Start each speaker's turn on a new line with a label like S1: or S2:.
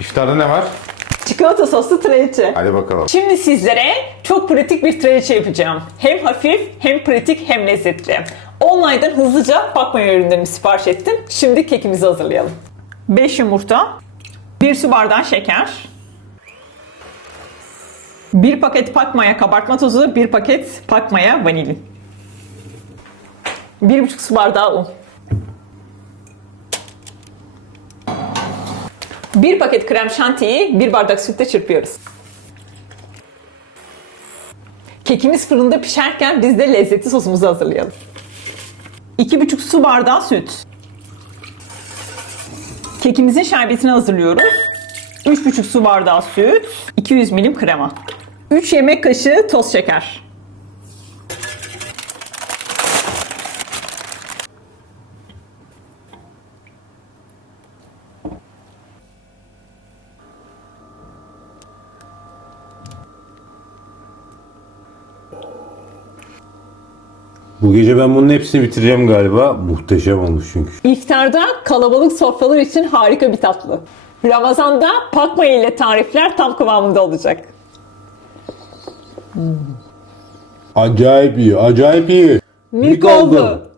S1: İftarda ne var?
S2: Çikolata soslu trileçe.
S1: Hadi bakalım.
S2: Şimdi sizlere çok pratik bir trileçe yapacağım. Hem hafif, hem pratik, hem lezzetli. Online'dan hızlıca bakmaya ürünlerimi sipariş ettim. Şimdi kekimizi hazırlayalım. 5 yumurta, 1 su bardağı şeker, 1 paket pakmaya kabartma tozu, 1 paket pakmaya vanilin. 1,5 su bardağı un. 1 paket krem şantiyi 1 bardak sütle çırpıyoruz. Kekimiz fırında pişerken biz de lezzetli sosumuzu hazırlayalım. 2,5 su bardağı süt. Kekimizin şerbetini hazırlıyoruz. 3,5 su bardağı süt, 200 milim krema. 3 yemek kaşığı toz şeker.
S3: Bu gece ben bunun hepsini bitireceğim galiba. Muhteşem olmuş çünkü.
S2: İftarda kalabalık sofralar için harika bir tatlı. Ramazanda pakma ile tarifler tam kıvamında olacak.
S3: Acayip iyi, acayip iyi.
S2: Milk oldu.